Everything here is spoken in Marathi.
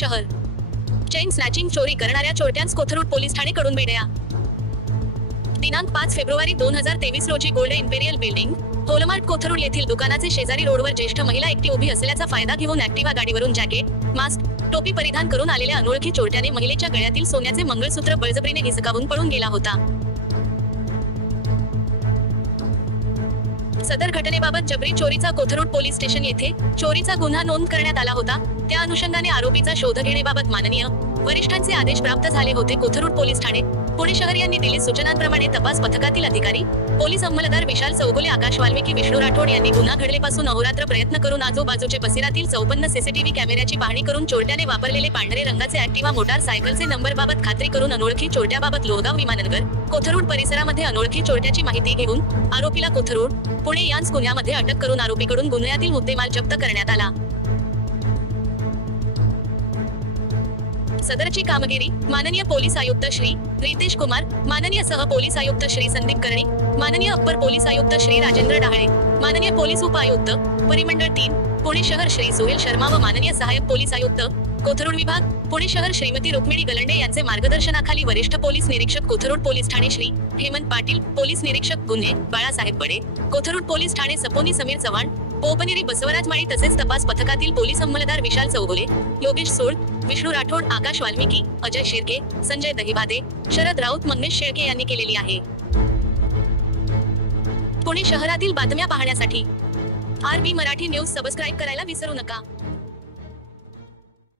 शहर. चेन स्नॅचिंग चोरी करणाऱ्या चोरट्यांस कोथरूड पोलीस ठाणेकडून बेड्या. दिनांक 5 फेब्रुवारी 2023 रोजी गोल्ड इम्पेरियल बिल्डिंग, होलमार्ट कोथरूड येथील दुकानाचे शेजारी रोडवर ज्येष्ठ महिला एकटी उभी असल्याचा फायदा घेऊन ऍक्टिव्हा गाडीवरून जॅकेट, मास्क, टोपी परिधान करून आलेल्या अनोळखी चोरट्याने महिलेच्या गळ्यातील सोन्याचे मंगळसूत्र बळजबरीने हिसकावून पळून गेला होता. सदर घटनेबाबत जबरी चोरीचा कोथरूड पोलीस स्टेशन येथे चोरीचा गुन्हा नोंद करण्यात आला होता. त्या अनुषंगाने आरोपीचा शोध घेण्याबाबत माननीय वरिष्ठांचे आदेश प्राप्त झाले होते. कोथरूड पोलीस ठाणे पुणे शहर यांनी दिलेल्या सूचनांप्रमाणे तपास पथकातील अधिकारी, पोलीस अंमलदार विशाल चौगुले, आकाश वाल्मिकी, विष्णू राठोड यांनी गुन्हा घडलेपासून अहोरात्र प्रयत्न करून आजूबाजूचे परिसरातील 54 सीसीटीव्ही कॅमेऱ्याची पाहणी करून चोरट्याने वापरलेले पांढरे रंगाचे ऍक्टिव्हा मोटार सायकलचे नंबरबाबत खात्री करून अनोळखी चोरट्याबाबत लोहगाव, विमाननगर, कोथरूड परिसरामध्ये अनोळखी चोरट्याची माहिती घेऊन आरोपीला कोथरूड, पुणे यांस गुन्ह्यामध्ये अटक करून आरोपीकडून गुन्ह्यातील मुद्देमाल जप्त करण्यात आला. सदरची कामगिरी माननीय पोलीस आयुक्त श्री रितेश कुमार, माननीय सह पोलीस आयुक्त श्री संदीप कर्णिक, माननीय अप्पर पोलीस आयुक्त श्री राजेंद्र डाहळे, माननीय पोलीस उपायुक्त परिमंडळ 3 पुणे शहर श्री सुहेल शर्मा व माननीय सहाय्यक पोलीस आयुक्त कोथरूड विभाग पुणे शहर श्रीमती रुक्मिणी गलंडे यांचे मार्गदर्शनाखाली वरिष्ठ पोलीस निरीक्षक कोथरूड पोलीस ठाणे श्री हेमंत पाटील, पोलीस निरीक्षक गुन्हे बाळासाहेब बडे, कोथरूड पोलीस ठाणे सपोनी समीर चव्हाण, पोपनेरी बसवराज माळी तसेच तपास पथकातील पोलीस अंमलदार विशाल चौगुले, योगेश सोळ, विष्णू राठोड, आकाश वाल्मिकी, अजय शिर्के, संजय दहिवादे, शरद राऊत, मंगेश शेळके यांनी केलेली आहे. पुणे शहरातील बातम्या पाहण्यासाठी RB मराठी न्यूज सबस्क्राईब करायला विसरू नका.